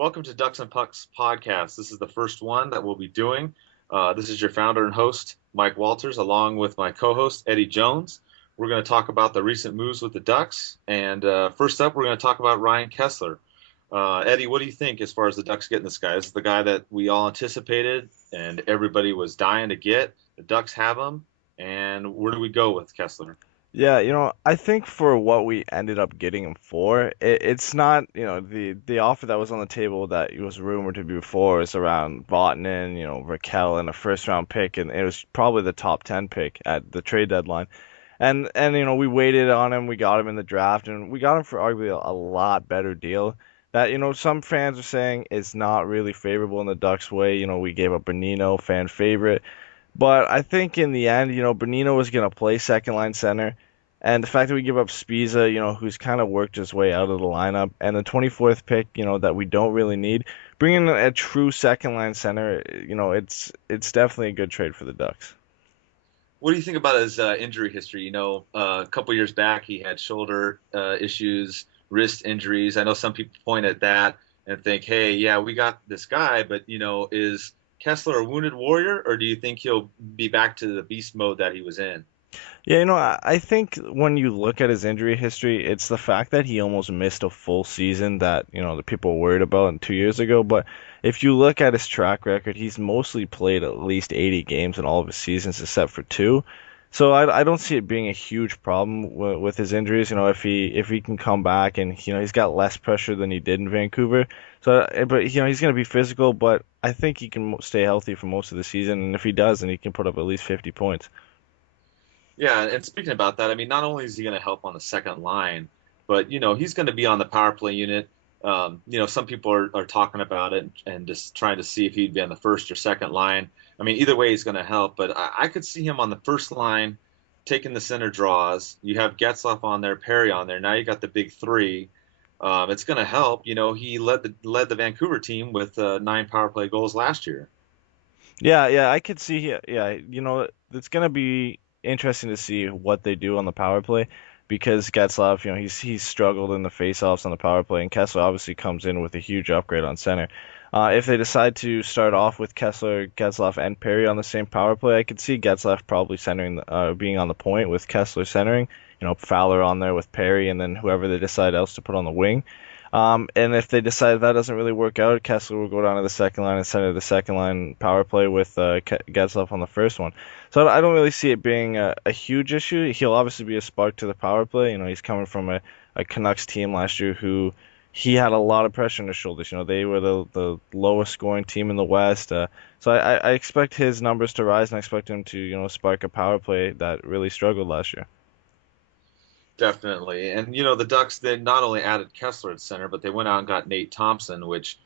Welcome to Ducks and Pucks podcast. This is the first one that we'll be doing. This is your founder and host, Mike Walters, along with my co-host, Eddie Jones. We're going to talk about the recent moves with the Ducks. And first up, we're going to talk about Ryan Kessler. Eddie, what do you think as far as the Ducks getting this guy? This is the guy that we all anticipated and everybody was dying to get. The Ducks have him. And where do we go with Kessler? Yeah, I think for what we ended up getting him for, it's not, the offer that was on the table that it was rumored to be before is around Vatanen, Raquel and a first round pick, and it was probably the top 10 pick at the trade deadline. And we waited on him, we got him in the draft, and we got him for arguably a lot better deal. That, some fans are saying is not really favorable in the Ducks way. We gave up Bonino, fan favorite. But I think in the end, Benino was going to play second line center. And the fact that we give up Spiza, who's kind of worked his way out of the lineup, and the 24th pick, that we don't really need, bringing in a true second line center, it's definitely a good trade for the Ducks. What do you think about his injury history? A couple years back, he had shoulder issues, wrist injuries. I know some people point at that and think, hey, yeah, we got this guy, but, is Kessler a wounded warrior, or do you think he'll be back to the beast mode that he was in? Yeah, I think when you look at his injury history, it's the fact that he almost missed a full season that, the people were worried about 2 years ago. But if you look at his track record, he's mostly played at least 80 games in all of his seasons except for two. So I don't see it being a huge problem with his injuries. If he can come back and he's got less pressure than he did in Vancouver. So, but he's going to be physical, but I think he can stay healthy for most of the season. And if he does, then he can put up at least 50 points. Yeah, and speaking about that, I mean, not only is he going to help on the second line, but he's going to be on the power play unit. Some people are talking about it and just trying to see if he'd be on the first or second line. I mean, either way, he's going to help, but I could see him on the first line taking the center draws. You have Getzlaf on there, Perry on there. Now you got the big three. It's going to help. He led the Vancouver team with 9 power play goals last year. Yeah, I could see. Yeah, it's gonna be interesting to see what they do on the power play because Getzlaf, he's struggled in the faceoffs on the power play, and Kessler obviously comes in with a huge upgrade on center. If they decide to start off with Kessler, Getzlaf, and Perry on the same power play, I could see Getzlaf probably centering, being on the point with Kessler centering. Fowler on there with Perry, and then whoever they decide else to put on the wing. And if they decide that doesn't really work out, Kessler will go down to the second line and center the second line power play with Getzlaf on the first one. So I don't really see it being a huge issue. He'll obviously be a spark to the power play. He's coming from a Canucks team last year who he had a lot of pressure on his shoulders. They were the lowest scoring team in the West. So I expect his numbers to rise, and I expect him to, spark a power play that really struggled last year. Definitely. And, the Ducks then not only added Kessler at center, but they went out and got Nate Thompson, which,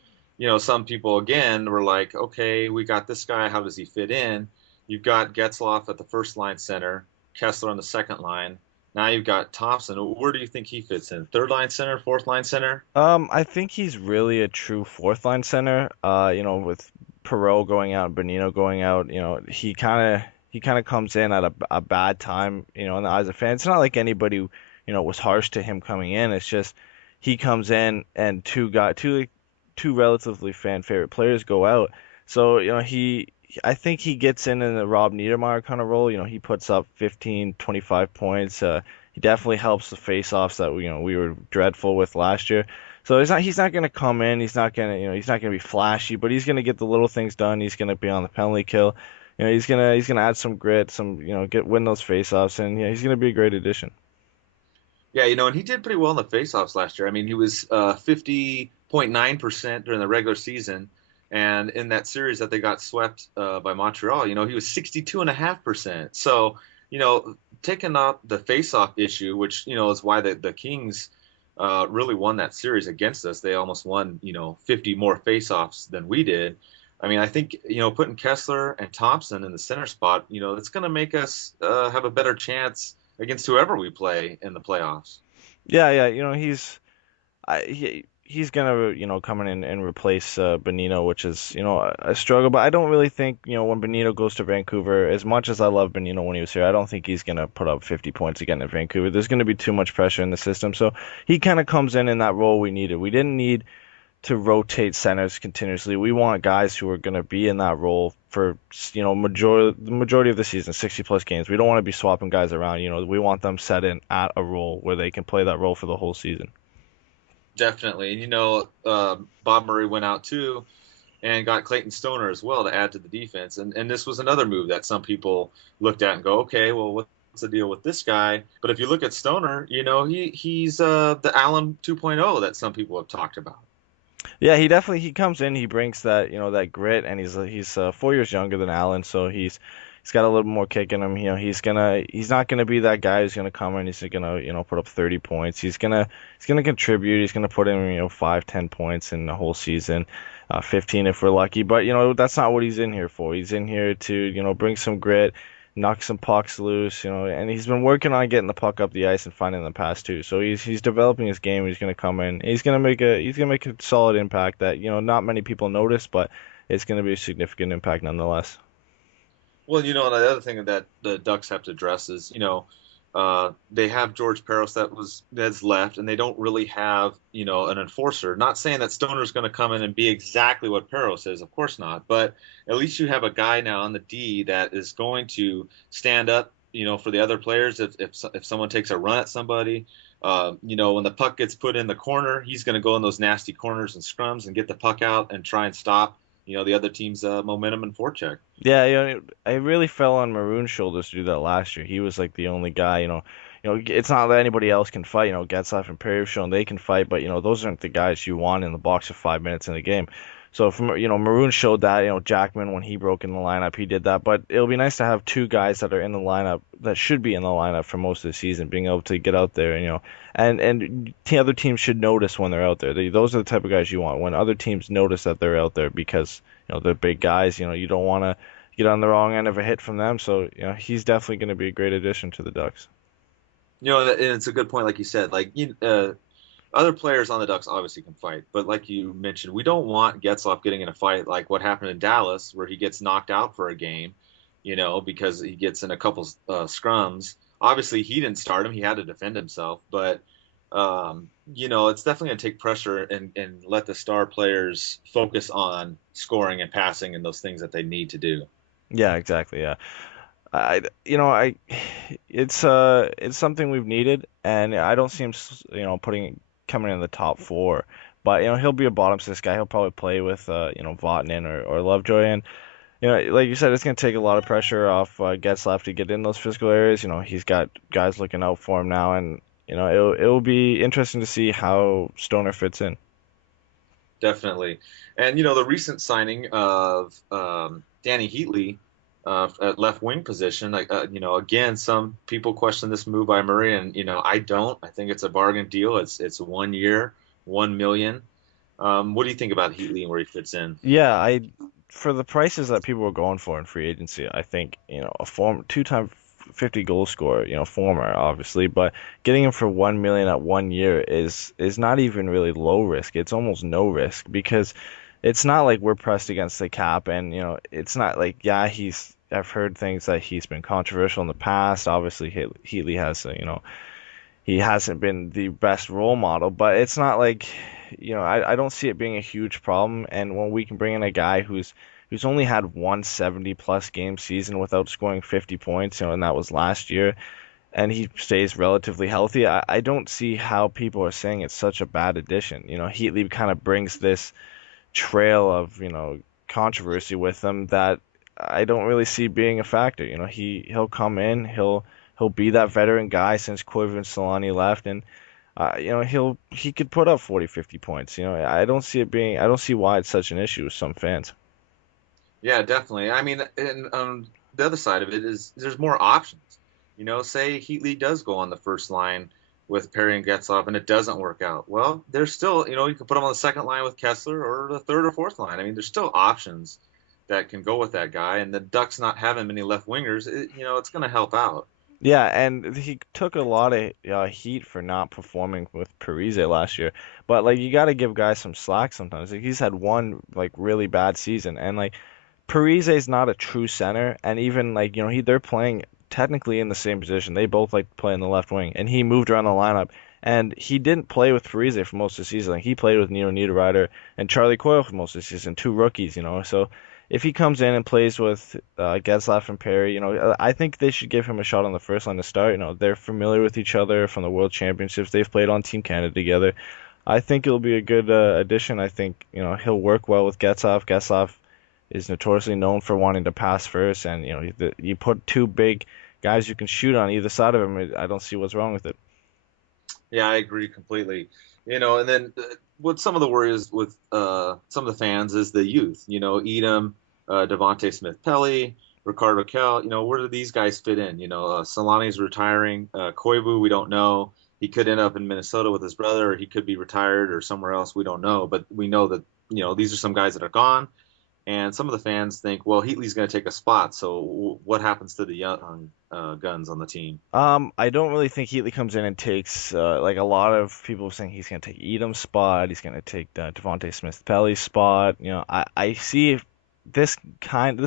some people again were like, okay, we got this guy. How does he fit in? You've got Getzlaf at the first line center, Kessler on the second line. Now you've got Thompson. Where do you think he fits in? Third line center, fourth line center? I think he's really a true fourth line center. With Perreault going out and Bonino going out, he kind of comes in at a bad time, in the eyes of fans. It's not like anybody, was harsh to him coming in. It's just he comes in and two relatively fan favorite players go out. So, I think he gets in the Rob Niedermayer kind of role. He puts up 15, 25 points. He definitely helps the face-offs that we were dreadful with last year. So he's not going to come in. He's not going to be flashy, but he's going to get the little things done. He's going to be on the penalty kill. He's gonna add some grit, win those face-offs, and he's gonna be a great addition. Yeah, and he did pretty well in the faceoffs last year. I mean, he was 50.9% during the regular season, and in that series that they got swept by Montreal, he was 62.5%. So, taking up the faceoff issue, which is why the Kings really won that series against us. They almost won 50 more faceoffs than we did. I mean, I think, putting Kessler and Thompson in the center spot, it's going to make us have a better chance against whoever we play in the playoffs. Yeah. He's gonna come in and replace Bonino, which is a struggle. But I don't really think when Bonino goes to Vancouver, as much as I love Bonino when he was here, I don't think he's gonna put up 50 points again in Vancouver. There's gonna be too much pressure in the system, so he kind of comes in that role we needed. We didn't need to rotate centers continuously. We want guys who are going to be in that role for, the majority of the season, 60 plus games. We don't want to be swapping guys around. We want them set in at a role where they can play that role for the whole season. Definitely. And Bob Murray went out too and got Clayton Stoner as well to add to the defense. And this was another move that some people looked at and go, okay, well, what's the deal with this guy? But if you look at Stoner, he's the Allen 2.0 that some people have talked about. Yeah, he comes in, he brings that, that grit, and he's 4 years younger than Allen, so he's got a little more kick in him. He's not gonna be that guy who's gonna come in, he's gonna, put up 30 points. He's gonna contribute. He's gonna put in, 5, 10 points in the whole season, 15 if we're lucky. But that's not what he's in here for. He's in here to, bring some grit, knock some pucks loose, and he's been working on getting the puck up the ice and finding the pass too. So he's developing his game. He's gonna come in. He's gonna make a solid impact that, not many people notice, but it's gonna be a significant impact nonetheless. Well, and the other thing that the Ducks have to address is, they have George Peros that's left, and they don't really have, an enforcer. Not saying that Stoner's going to come in and be exactly what Peros is, of course not. But at least you have a guy now on the D that is going to stand up, for the other players if someone takes a run at somebody. When the puck gets put in the corner, he's going to go in those nasty corners and scrums and get the puck out and try and stop, the other team's momentum and forecheck. Yeah, I really fell on Maroon's shoulders to do that last year. He was like the only guy, it's not that anybody else can fight. Getzlaf and Perry have shown they can fight, but those aren't the guys you want in the box for 5 minutes in a game. So from Maroon showed that. Jackman, when he broke in the lineup, he did that. But it'll be nice to have two guys that are in the lineup that should be in the lineup for most of the season, being able to get out there and and the other teams should notice when they're out there. Those are the type of guys you want when other teams notice that they're out there because they're big guys. You don't want to get on the wrong end of a hit from them. So he's definitely going to be a great addition to the Ducks. And it's a good point, like you said. Other players on the Ducks obviously can fight, but like you mentioned, we don't want Getzlaf getting in a fight like what happened in Dallas, where he gets knocked out for a game, because he gets in a couple scrums. Obviously, he didn't start him; he had to defend himself. But it's definitely going to take pressure and let the star players focus on scoring and passing and those things that they need to do. Yeah, exactly. Yeah. I, you know, I, it's something we've needed, and I don't see him, coming in the top four. But he'll be a bottom six guy. He'll probably play with Vatanen or Lovejoy, and like you said, it's gonna take a lot of pressure off Getzlaf to get in those physical areas. He's got guys looking out for him now, and it'll be interesting to see how Stoner fits in. Definitely. And, the recent signing of Danny Heatley at left wing position, like, again, some people question this move by Murray, and, I don't. I think it's a bargain deal. It's 1 year, 1 million. What do you think about Heatley and where he fits in? Yeah, for the prices that people were going for in free agency, I think, a two-time 50 goal scorer, former obviously, but getting him for 1 million at 1 year is not even really low risk. It's almost no risk because it's not like we're pressed against the cap, and it's not like, yeah, I've heard things that he's been controversial in the past. Obviously, Heatley has, he hasn't been the best role model, but it's not like, I don't see it being a huge problem. And when we can bring in a guy who's only had 170 plus game season without scoring 50 points, and that was last year, and he stays relatively healthy, I don't see how people are saying it's such a bad addition. Heatley kind of brings this trail of, controversy with him that I don't really see being a factor. He'll come in, he'll be that veteran guy since Koivu and Solani left, and he could put up 40, 50 points. I don't see why it's such an issue with some fans. Yeah, definitely. I mean, and the other side of it is there's more options. Say Heatley does go on the first line with Perry and Getzlaf and it doesn't work out. Well, there's still, you can put him on the second line with Kessler or the third or fourth line. I mean, there's still options that can go with that guy. And the Ducks not having many left wingers, it's going to help out. Yeah, and he took a lot of heat for not performing with Parise last year. But like you got to give guys some slack sometimes. Like, he's had one like really bad season, and like Parise is not a true center, and even like they're playing technically in the same position. They both like to play in the left wing, and he moved around the lineup, And he didn't play with Parise for most of the season. Like, he played with Nino Niederreiter and Charlie Coyle for most of the season, two rookies, you know. So if he comes in and plays with Getzlaf and Perry, you know, I think they should give him a shot on the first line to start. You know, they're familiar with each other from the World Championships. They've played on Team Canada together. I think it'll be a good addition. I think, you know, he'll work well with Getzlaf. Getzlaf is notoriously known for wanting to pass first, and you know, you put two big guys you can shoot on either side of him. I don't see what's wrong with it. Yeah, I agree completely. And then what some of the worries with some of the fans is the youth. Edom, Devontae Smith-Pelly, Ricardo Kell. Where do these guys fit in? Solani's retiring. Koivu, we don't know. He could end up in Minnesota with his brother, or he could be retired or somewhere else. We don't know. But we know that these are some guys that are gone. And some of the fans think, well, Heatley's going to take a spot. So what happens to the young guns on the team? I don't really think Heatley comes in and takes like a lot of people saying he's going to take Edom's spot, he's going to take Devontae Smith-Pelly's spot. You know, I see if this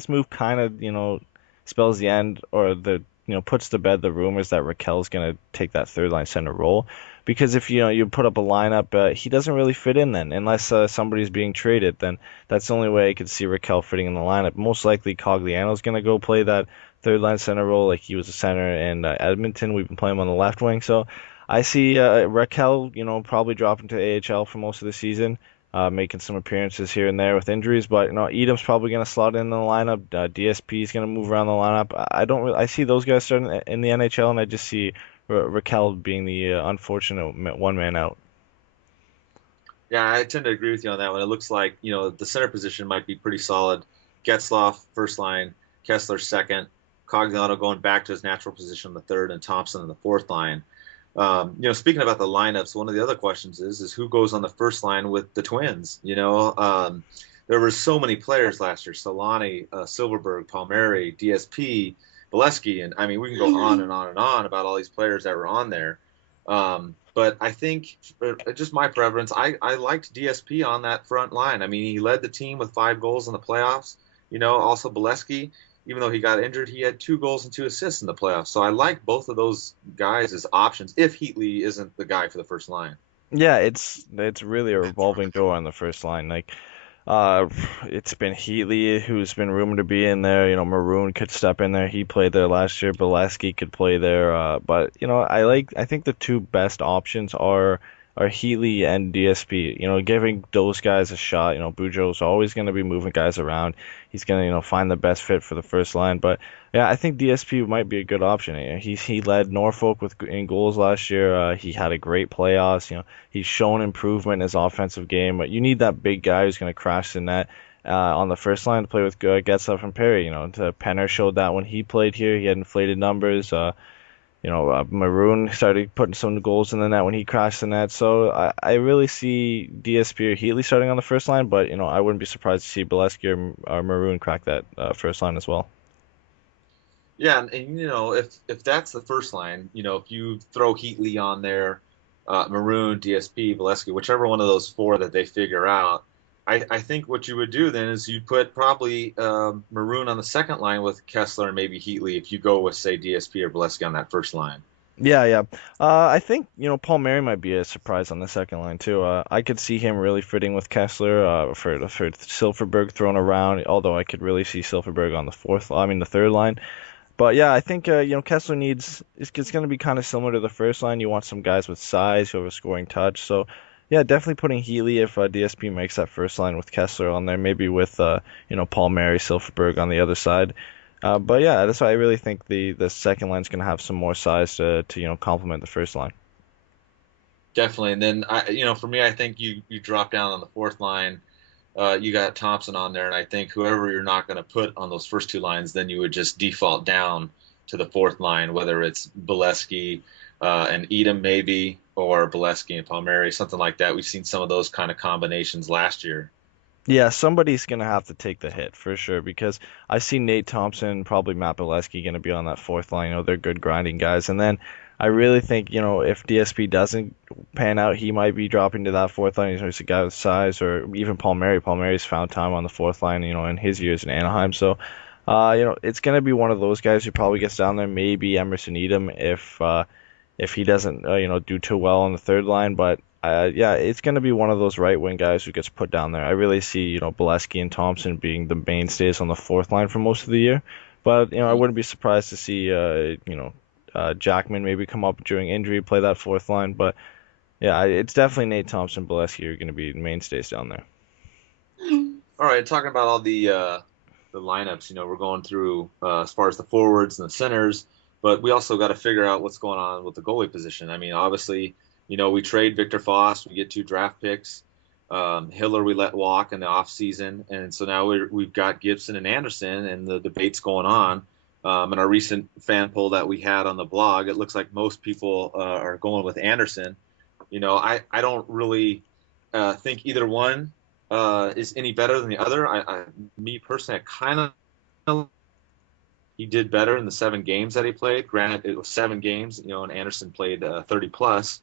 move kind of, you know, spells the end or puts to bed the rumors that Raquel's going to take that third line center role. Because if you put up a lineup, he doesn't really fit in then unless somebody's being traded. Then that's the only way I could see Raquel fitting in the lineup. Most likely Cogliano's going to go play that third line center role like he was a center in Edmonton. We've been playing him on the left wing, so I see Raquel, probably dropping to AHL for most of the season, making some appearances here and there with injuries. But Edom's probably going to slot in the lineup. DSP is going to move around the lineup. I see those guys starting in the NHL, and I just see Raquel being the unfortunate one man out. Yeah, I tend to agree with you on that one. It looks like, the center position might be pretty solid. Getzloff, first line, Kessler, second, Cogliano going back to his natural position in the third, and Thompson in the fourth line. Speaking about the lineups, one of the other questions is who goes on the first line with the Twins? There were so many players last year: Solani, Silverberg, Palmieri, DSP, Bolesky, and I mean we can go on and on and on about all these players that were on there. But I think, just my preference, I liked DSP on that front line. I mean, he led the team with 5 goals in the playoffs. Also Bolesky, even though he got injured, he had 2 goals and 2 assists in the playoffs. So I like both of those guys as options if Heatley isn't the guy for the first line. Yeah, it's really a revolving door on the first line. Like, Uh, it's been Heatley who's been rumored to be in there. You know, Maroon could step in there. He played there last year. Bolesky could play there. But I think the two best options are Heatley and DSP. You know, giving those guys a shot. You know, Bujo's always going to be moving guys around. He's going to find the best fit for the first line. But yeah, I think DSP might be a good option. He led Norfolk in goals last year. He had a great playoffs. He's shown improvement in his offensive game, but you need that big guy who's going to crash the net on the first line to play with Getzlaf and Perry. Penner showed that when he played here, he had inflated numbers. Maroon started putting some goals in the net when he crashed the net. So I really see DSP or Heatley starting on the first line, but I wouldn't be surprised to see Bolesky or Maroon crack that first line as well. Yeah, and if that's the first line, if you throw Heatley on there, Maroon, DSP, Bolesky, whichever one of those four that they figure out, I think what you would do then is you'd put probably Maroon on the second line with Kessler and maybe Heatley if you go with, say, DSP or Bolesky on that first line. Yeah, yeah. I think, Paul Mary might be a surprise on the second line too. I could see him really fitting with Kessler, for Silverberg thrown around, although I could really see Silverberg on the third line. But yeah, I think Kessler it's going to be kind of similar to the first line. You want some guys with size who have a scoring touch. So yeah, definitely putting Healy if DSP makes that first line with Kessler on there, maybe with Paul Mary, Silverberg on the other side. But yeah, that's why I really think the second line's going to have some more size to complement the first line. Definitely. And then for me, I think you drop down on the fourth line. You got Thompson on there, and I think whoever you're not going to put on those first two lines, then you would just default down to the fourth line, whether it's Bolesky and Edom maybe, or Bolesky and Palmieri, something like that. We've seen some of those kind of combinations last year. Yeah, somebody's gonna have to take the hit for sure because I see Nate Thompson, probably Matt Bolesky gonna be on that fourth line. They're good grinding guys. And then I really think, if DSP doesn't pan out, he might be dropping to that fourth line. He's a guy with size, or even Palmieri. Palmieri's found time on the fourth line, in his years in Anaheim. So, it's gonna be one of those guys who probably gets down there. Maybe Emerson Edom if if he doesn't do too well on the third line. But yeah, it's going to be one of those right wing guys who gets put down there. I really see Bolesky and Thompson being the mainstays on the fourth line for most of the year. But I Mhm. wouldn't be surprised to see Jackman maybe come up during injury, play that fourth line. But yeah, it's definitely Nate Thompson, Bolesky are going to be the mainstays down there. All right, talking about all the lineups, we're going through as far as the forwards and the centers, but we also got to figure out what's going on with the goalie position. I mean, obviously, we trade Victor Foss, we get 2 draft picks. Hiller we let walk in the offseason, and so now we've got Gibson and Anderson, and the debate's going on. In our recent fan poll that we had on the blog, it looks like most people are going with Anderson. I don't really think either one is any better than the other. Me personally, I kind of he did better in the 7 games that he played. Granted, it was 7 games, and Anderson played 30 plus.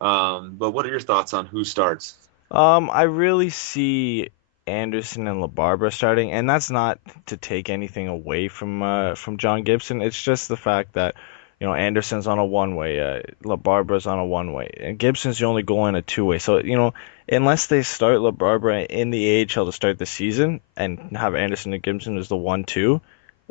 But what are your thoughts on who starts? I really see Anderson and LaBarbera starting, and that's not to take anything away from John Gibson. It's just the fact that Anderson's on a one way, LaBarbera's on a one way, and Gibson's the only goal in a two-way. So unless they start LaBarbera in the AHL to start the season and have Anderson and Gibson as the 1-2.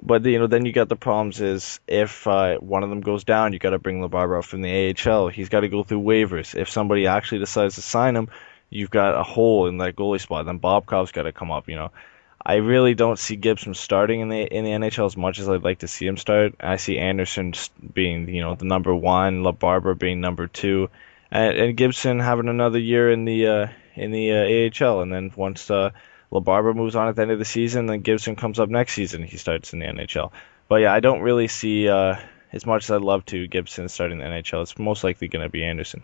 But then you got the problems is if one of them goes down, you got to bring LaBarbera up from the AHL. He's got to go through waivers. If somebody actually decides to sign him, you've got a hole in that goalie spot. Then Bobkov's got to come up. I really don't see Gibson starting in the NHL as much as I'd like to see him start. I see Anderson being the number one, LaBarbera being number two, and Gibson having another year in the AHL. And then once LaBarbera moves on at the end of the season, then Gibson comes up next season. He starts in the NHL. But yeah, I don't really see as much as I'd love to Gibson starting the NHL. It's most likely going to be Anderson.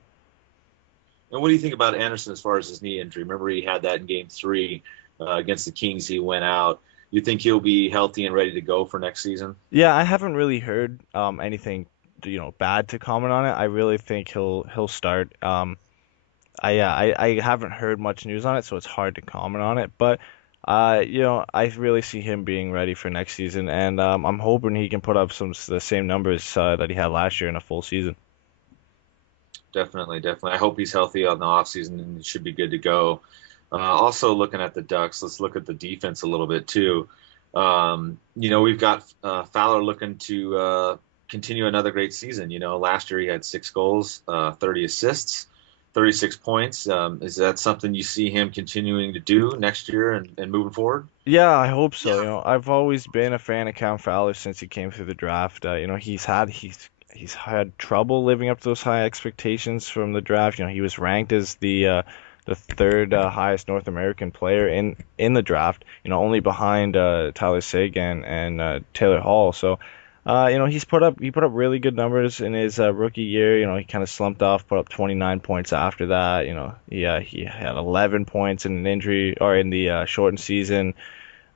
And what do you think about Anderson as far as his knee injury? Remember, he had that in Game 3 against the Kings. He went out. You think he'll be healthy and ready to go for next season? Yeah, I haven't really heard anything bad to comment on it. I really think he'll start. I haven't heard much news on it, so it's hard to comment on it. But I really see him being ready for next season, and I'm hoping he can put up the same numbers that he had last year in a full season. Definitely, definitely. I hope he's healthy on the offseason and he should be good to go. Also, looking at the Ducks, let's look at the defense a little bit too. We've got Fowler looking to continue another great season. Last year he had 6 goals, 30 assists, 36 points. Is that something you see him continuing to do next year and moving forward? Yeah, I hope so. I've always been a fan of Cam Fowler since he came through the draft. He's had trouble living up to those high expectations from the draft. He was ranked as the third highest North American player in the draft. Only behind Tyler Seguin and Taylor Hall. So, he put up really good numbers in his rookie year. He kind of slumped off, put up 29 points after that. He had 11 points in an injury or in the shortened season.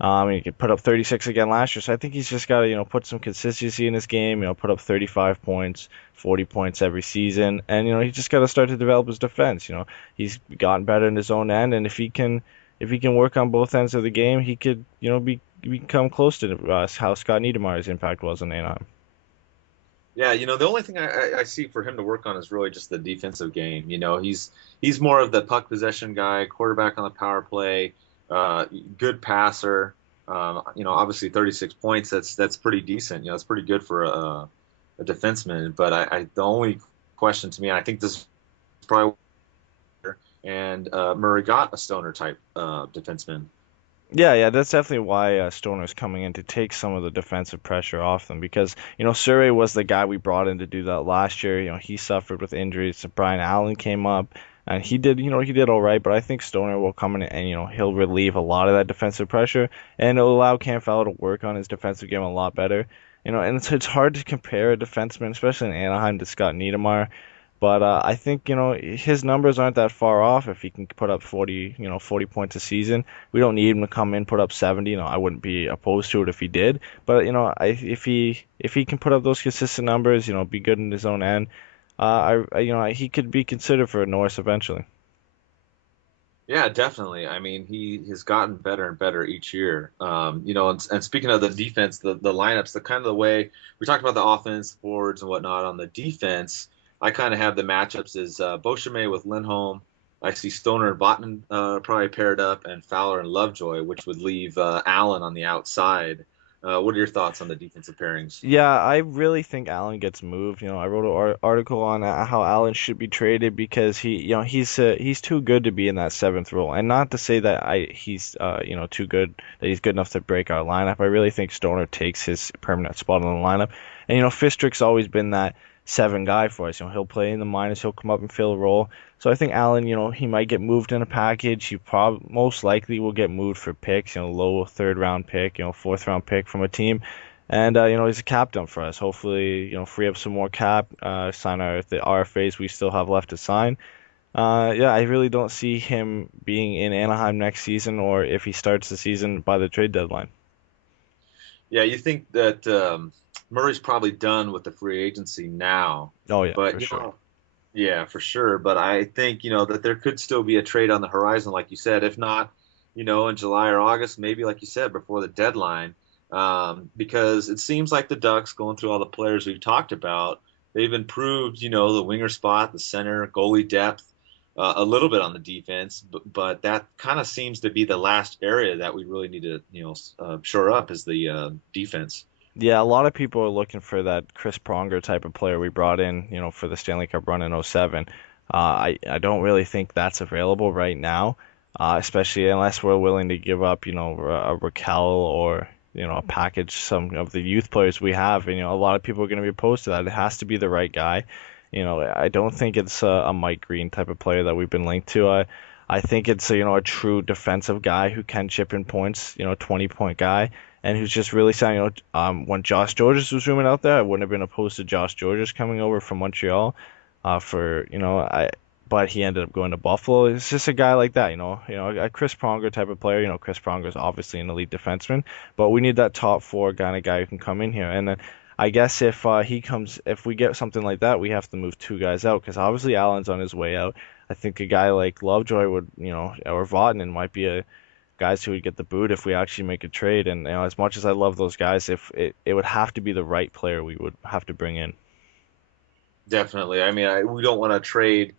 He could put up 36 again last year. So I think he's just got to, put some consistency in his game, put up 35 points, 40 points every season. And, he just got to start to develop his defense. He's gotten better in his own end. And if he can work on both ends of the game, he could, become close to how Scott Niedermayer's impact was in Anaheim. Yeah, the only thing I see for him to work on is really just the defensive game. He's more of the puck possession guy, quarterback on the power play, good passer. Obviously 36 points. That's pretty decent. It's pretty good for a defenseman. But the only question to me, and I think this is probably, and Murray got a stoner type defenseman. Yeah, yeah, that's definitely why Stoner's coming in to take some of the defensive pressure off them because, Surrey was the guy we brought in to do that last year. He suffered with injuries. So Brian Allen came up and he did all right, but I think Stoner will come in and, he'll relieve a lot of that defensive pressure and it'll allow Cam Fowler to work on his defensive game a lot better. And it's hard to compare a defenseman, especially in Anaheim, to Scott Niedermayer. But I think, his numbers aren't that far off if he can put up 40 points a season. We don't need him to come in put up 70. I wouldn't be opposed to it if he did. But if he can put up those consistent numbers, be good in his own end, he could be considered for Norris eventually. Yeah, definitely. I mean, he has gotten better and better each year. And speaking of the defense, the lineups, the kind of the way we talked about the offense, forwards, and whatnot on the defense. I kind of have the matchups as Beauchemin with Lindholm. I see Stoner and Botman probably paired up, and Fowler and Lovejoy, which would leave Allen on the outside. What are your thoughts on the defensive pairings? Yeah, I really think Allen gets moved. I wrote an article on how Allen should be traded because he's too good to be in that seventh role. And not to say that he's too good that he's good enough to break our lineup. I really think Stoner takes his permanent spot in the lineup. And Fistrick's always been that seven guy for us. He'll play in the minors, he'll come up and fill a role. So I think Allen, he might get moved in a package. He most likely will get moved for picks, low third round pick, fourth round pick from a team. And he's a captain for us. Hopefully, free up some more cap, sign the RFAs we still have left to sign. Yeah, I really don't see him being in Anaheim next season, or if he starts the season by the trade deadline. Yeah, you think that Murray's probably done with the free agency now, Oh yeah, but for sure. yeah, for sure. But I think that there could still be a trade on the horizon, like you said. If not, in July or August, maybe like you said, before the deadline, because it seems like the Ducks, going through all the players we've talked about, they've improved, the winger spot, the center, goalie depth, a little bit on the defense, but that kind of seems to be the last area that we really need to, shore up is the defense. Yeah, a lot of people are looking for that Chris Pronger type of player we brought in, for the Stanley Cup run in '07. I don't really think that's available right now, especially unless we're willing to give up, a Raquel or a package some of the youth players we have. And a lot of people are going to be opposed to that. It has to be the right guy. I don't think it's a Mike Green type of player that we've been linked to. I think it's a true defensive guy who can chip in points, 20-point guy and who's just really saying, when Josh Georges was rooming out there, I wouldn't have been opposed to Josh Georges coming over from Montreal, but he ended up going to Buffalo. It's just a guy like that, a Chris Pronger type of player. Chris Pronger is obviously an elite defenseman, but we need that top four kind of guy who can come in here. And then I guess if we get something like that, we have to move two guys out because obviously Allen's on his way out. I think a guy like Lovejoy would, or Vatanen might be a guys who would get the boot if we actually make a trade. And as much as I love those guys, if it would have to be the right player we would have to bring in. Definitely. I mean, we don't want to trade.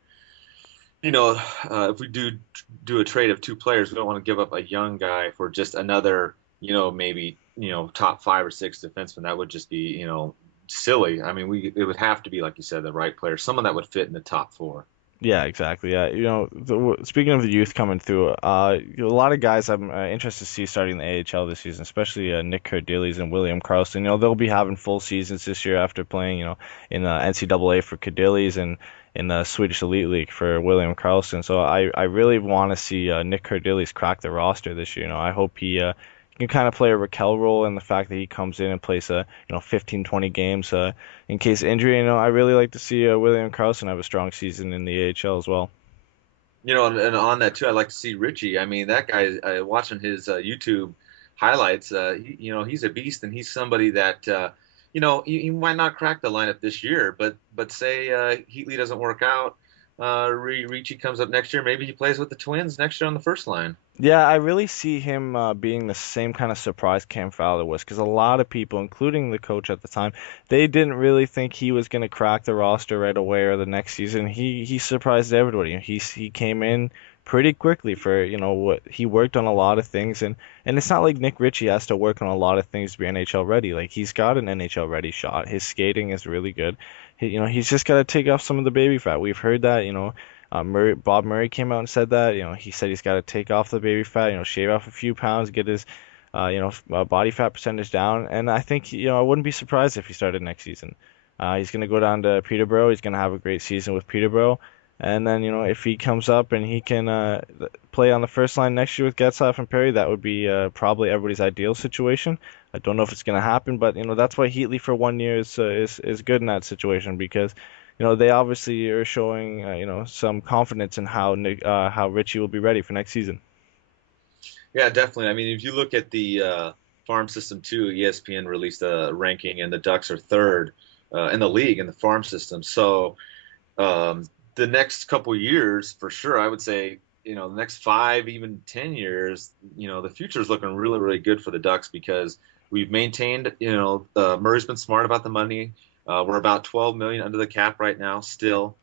If we do a trade of two players, we don't want to give up a young guy for just another, maybe top five or six defenseman. That would just be, silly. I mean, it would have to be like you said, the right player, someone that would fit in the top four. Yeah, exactly. Yeah, speaking of the youth coming through, a lot of guys I'm interested to see starting the AHL this season, especially Nick Cardillis and William Karlsson. They'll be having full seasons this year after playing, in the NCAA for Cardillis and in the Swedish Elite League for William Karlsson. So I really want to see Nick Cardillis crack the roster this year. I hope he can kind of play a Raquel role in the fact that he comes in and plays 15, 20 games in case injury. I really like to see William Karlsson have a strong season in the AHL as well. And on that too, I'd like to see Richie. I mean, that guy, watching his YouTube highlights, he's a beast, and he's somebody that, he might not crack the lineup this year, but say Heatley doesn't work out, Richie comes up next year, maybe he plays with the Twins next year on the first line. Yeah, I really see him being the same kind of surprise Cam Fowler was, because a lot of people, including the coach at the time, they didn't really think he was going to crack the roster right away or the next season. He surprised everybody. He came in pretty quickly for what he worked on a lot of things, and it's not like Nick Ritchie has to work on a lot of things to be NHL ready. Like he's got an NHL ready shot. His skating is really good. He's just got to take off some of the baby fat. We've heard that. Bob Murray came out and said that. He said he's got to take off the baby fat, shave off a few pounds, get his, body fat percentage down. And I think, I wouldn't be surprised if he started next season. He's going to go down to Peterborough. He's going to have a great season with Peterborough. And then, if he comes up and he can play on the first line next year with Getzlaf and Perry, that would be probably everybody's ideal situation. I don't know if it's going to happen, but that's why Heatley for 1 year is good in that situation because they obviously are showing some confidence in how Richie will be ready for next season. Yeah, definitely. I mean, if you look at the farm system too, ESPN released a ranking, and the Ducks are third in the league in the farm system. So the next couple years, for sure, I would say, the next 5, even 10 years, the future is looking really, really good for the Ducks because we've maintained, Murray's been smart about the money. We're about 12 million under the cap right now still.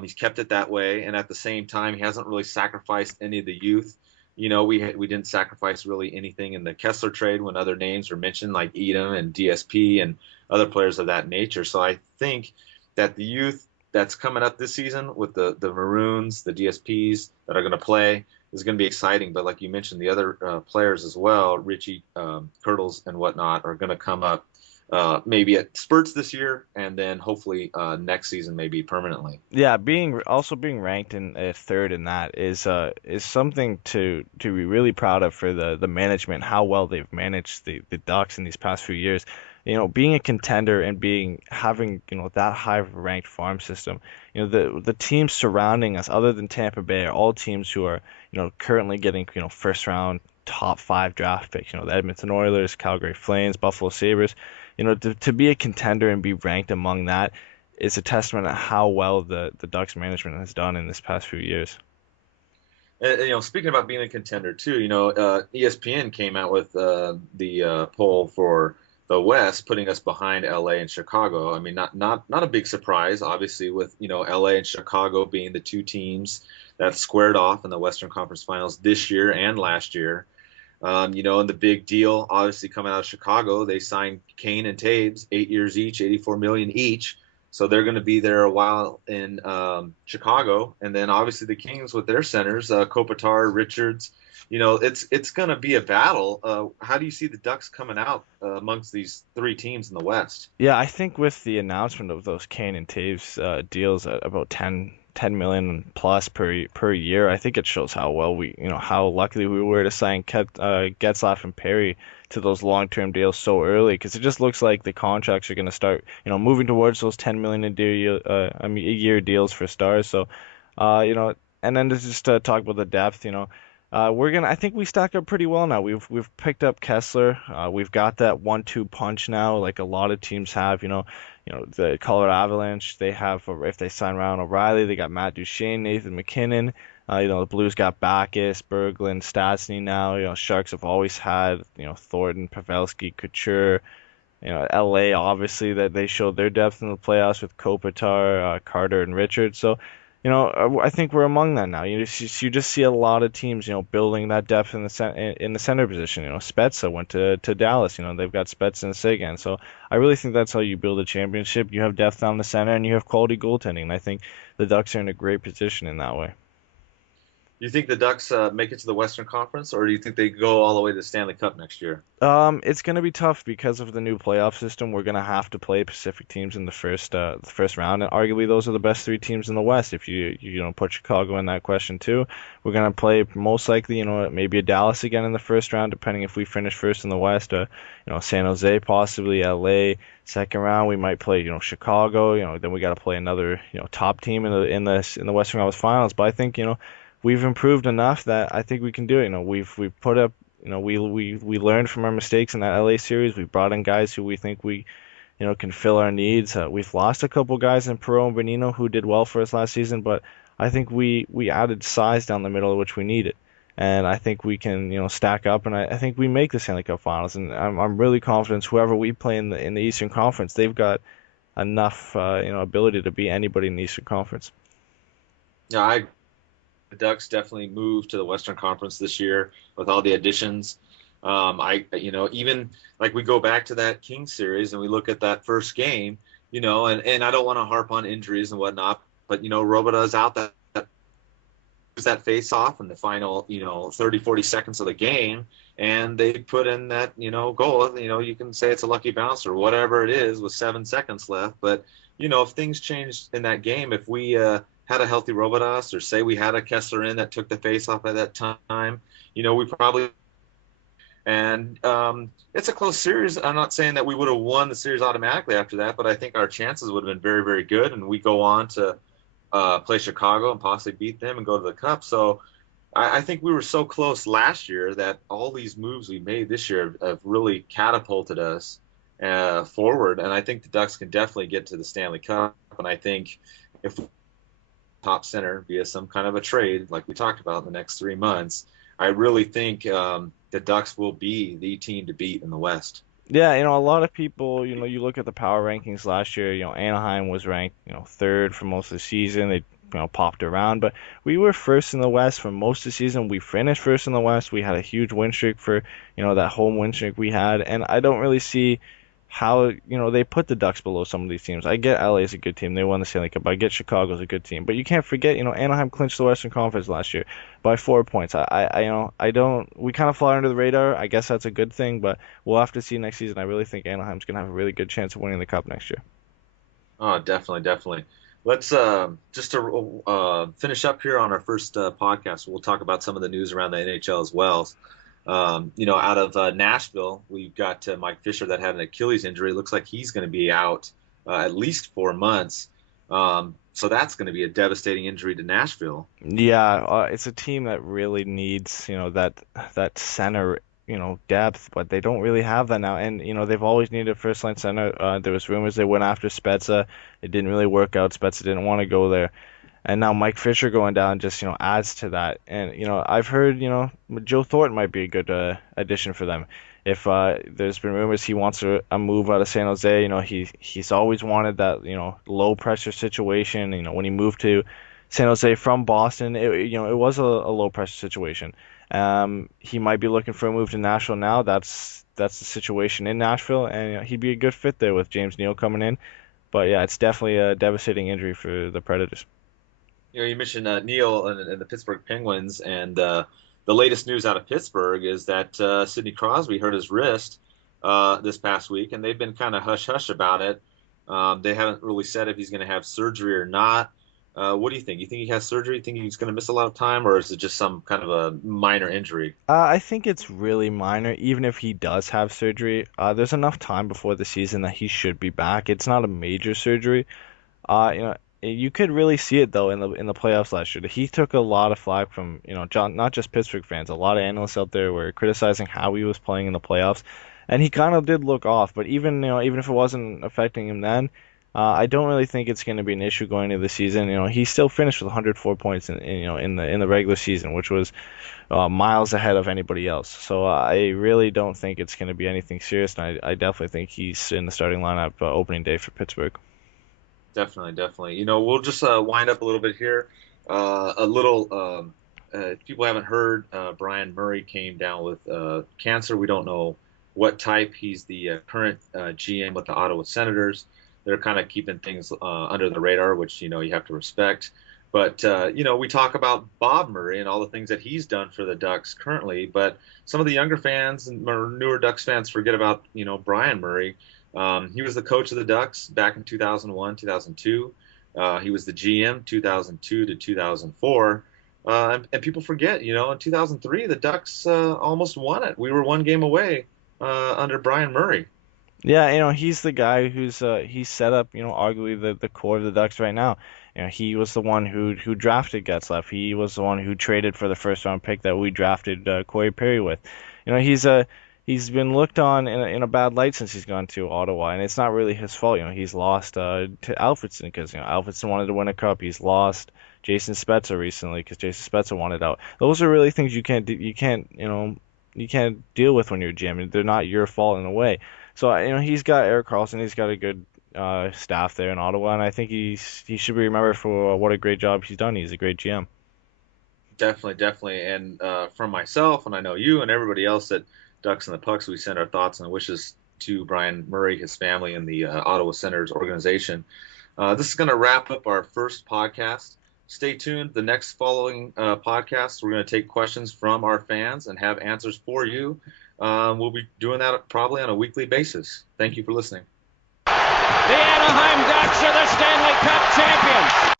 He's kept it that way, and at the same time, he hasn't really sacrificed any of the youth. We didn't sacrifice really anything in the Kessler trade when other names were mentioned, like Edom and DSP and other players of that nature. So I think that the youth that's coming up this season with the Maroons, the DSPs that are going to play is going to be exciting. But like you mentioned, the other players as well, Richie Kirtles and whatnot, are going to come up maybe at spurts this year, and then hopefully next season maybe permanently. Yeah, being ranked in third in that is something to be really proud of for the management, how well they've managed the Ducks in these past few years. Being a contender and being having that high of a ranked farm system. The teams surrounding us, other than Tampa Bay, are all teams who are currently getting first round top five draft picks. The Edmonton Oilers, Calgary Flames, Buffalo Sabres. To be a contender and be ranked among that is a testament to how well the Ducks management has done in this past few years. Speaking about being a contender too, ESPN came out with the poll for the West, putting us behind LA and Chicago. I mean, not a big surprise, obviously, with LA and Chicago being the two teams that squared off in the Western Conference Finals this year and last year. And the big deal, obviously, coming out of Chicago, they signed Kane and Taves, 8 years each, 84 million each. So they're going to be there a while in Chicago, and then obviously the Kings with their centers, Kopitar, Richards. It's going to be a battle. How do you see the Ducks coming out amongst these three teams in the West? Yeah, I think with the announcement of those Kane and Taves deals at about 10 million plus per year, I think it shows how well how lucky we were to sign Getzlaf and Perry to those long-term deals so early, because it just looks like the contracts are going to start, moving towards those 10 million a year deals for stars. So, and then to just talk about the depth, I think we stack up pretty well now. We've picked up Kessler. We've got that 1-2 punch now, like a lot of teams have. The Colorado Avalanche. They have, if they sign Ryan O'Reilly, they got Matt Duchene, Nathan McKinnon. The Blues got Backus, Berglund, Stastny now. Sharks have always had, Thornton, Pavelski, Couture. LA obviously that they showed their depth in the playoffs with Kopitar, Carter, and Richards. So I think we're among that now. You just see a lot of teams, building that depth in the center position. Spezza went to Dallas. They've got Spezza and Sagan. So I really think that's how you build a championship. You have depth on the center and you have quality goaltending. And I think the Ducks are in a great position in that way. You think the Ducks make it to the Western Conference, or do you think they go all the way to the Stanley Cup next year? It's gonna be tough because of the new playoff system. We're gonna have to play Pacific teams in the first round, and arguably those are the best three teams in the West. If you put Chicago in that question too, we're gonna play most likely, maybe a Dallas again in the first round, depending if we finish first in the West. San Jose, possibly LA. Second round, we might play, Chicago. Then we got to play another, top team in the Western Conference Finals. But I think, we've improved enough that I think we can do it. We've put up, we learned from our mistakes in that LA series. We brought in guys who we think can fill our needs. We've lost a couple guys in Perot and Bonino who did well for us last season, but I think we added size down the middle, which we needed. And I think we can, stack up, and I think we make the Stanley Cup Finals. And I'm really confident whoever we play in the Eastern Conference, they've got enough, ability to beat anybody in the Eastern Conference. Yeah, the Ducks definitely moved to the Western Conference this year with all the additions. Even like we go back to that Kings series and we look at that first game, and I don't want to harp on injuries and whatnot, but Robida's out that face off in the final 30 40 seconds of the game, and they put in that goal. You can say it's a lucky bounce or whatever it is with 7 seconds left, but if things changed in that game, if we had a healthy Robidas, or say we had a Kessler in that took the face off at that time, we probably. And it's a close series. I'm not saying that we would have won the series automatically after that, but I think our chances would have been very, very good, and we go on to play Chicago and possibly beat them and go to the Cup. So I think we were so close last year that all these moves we made this year have really catapulted us forward. And I think the Ducks can definitely get to the Stanley Cup. And I think if top center via some kind of a trade, like we talked about in the next 3 months, I really think the Ducks will be the team to beat in the West. Yeah, a lot of people, you look at the power rankings last year, Anaheim was ranked, third for most of the season. They, popped around, but we were first in the West for most of the season. We finished first in the West. We had a huge win streak for, that home win streak we had, and I don't really see how, they put the Ducks below some of these teams. I get LA is a good team. They won the Stanley Cup. I get Chicago's a good team, but you can't forget, Anaheim clinched the Western Conference last year by 4 points. I don't. We kind of fly under the radar. I guess that's a good thing, but we'll have to see next season. I really think Anaheim's gonna have a really good chance of winning the cup next year. Oh, definitely, definitely. Let's just to finish up here on our first podcast. We'll talk about some of the news around the NHL as well. Out of Nashville, we've got Mike Fisher that had an Achilles injury. It looks like he's going to be out at least 4 months. So that's going to be a devastating injury to Nashville. Yeah, it's a team that really needs, that center, depth, but they don't really have that now. And they've always needed a first line center. There was rumors they went after Spezza. It didn't really work out. Spezza didn't want to go there. And now Mike Fisher going down just, adds to that. And, I've heard, Joe Thornton might be a good addition for them. If there's been rumors he wants a move out of San Jose, he's always wanted that, low pressure situation. When he moved to San Jose from Boston, it was a low pressure situation. He might be looking for a move to Nashville now. That's the situation in Nashville, and he'd be a good fit there with James Neal coming in. But yeah, it's definitely a devastating injury for the Predators. You mentioned Neil and the Pittsburgh Penguins, and the latest news out of Pittsburgh is that Sidney Crosby hurt his wrist this past week, and they've been kind of hush hush about it. They haven't really said if he's going to have surgery or not. What do you think? You think he has surgery? You think he's going to miss a lot of time, or is it just some kind of a minor injury? I think it's really minor. Even if he does have surgery, there's enough time before the season that he should be back. It's not a major surgery. You could really see it though in the playoffs last year. He took a lot of flack from, not just Pittsburgh fans. A lot of analysts out there were criticizing how he was playing in the playoffs, and he kind of did look off. But even if it wasn't affecting him then, I don't really think it's going to be an issue going into the season. He still finished with 104 points in the regular season, which was miles ahead of anybody else. So I really don't think it's going to be anything serious, and I definitely think he's in the starting lineup opening day for Pittsburgh. Definitely, definitely. We'll just wind up a little bit here. A little, if people haven't heard, Brian Murray came down with cancer. We don't know what type. He's the current GM with the Ottawa Senators. They're kind of keeping things under the radar, which, you have to respect. But, we talk about Bob Murray and all the things that he's done for the Ducks currently. But some of the younger fans and newer Ducks fans forget about, Brian Murray. He was the coach of the Ducks back in 2001, 2002. He was the GM 2002 to 2004. And people forget, in 2003, the Ducks almost won it. We were one game away under Brian Murray. Yeah, he's the guy he's set up, arguably the core of the Ducks right now. He was the one who drafted Getzlaf. He was the one who traded for the first round pick that we drafted Corey Perry with. He's been looked on in a bad light since he's gone to Ottawa, and it's not really his fault. He's lost to Alfredsson because Alfredsson wanted to win a cup. He's lost Jason Spezza recently because Jason Spezza wanted out. Those are really things you can't deal with when you're a GM. They're not your fault in a way. So he's got Eric Carlson. He's got a good staff there in Ottawa, and I think he should be remembered for what a great job he's done. He's a great GM. Definitely, definitely. And from myself, and I know you and everybody else at Ducks and the Pucks, we send our thoughts and wishes to Brian Murray, his family, and the Ottawa Senators organization. This is going to wrap up our first podcast. Stay tuned. The next following podcast, we're going to take questions from our fans and have answers for you. We'll be doing that probably on a weekly basis. Thank you for listening. The Anaheim Ducks are the Stanley Cup champions.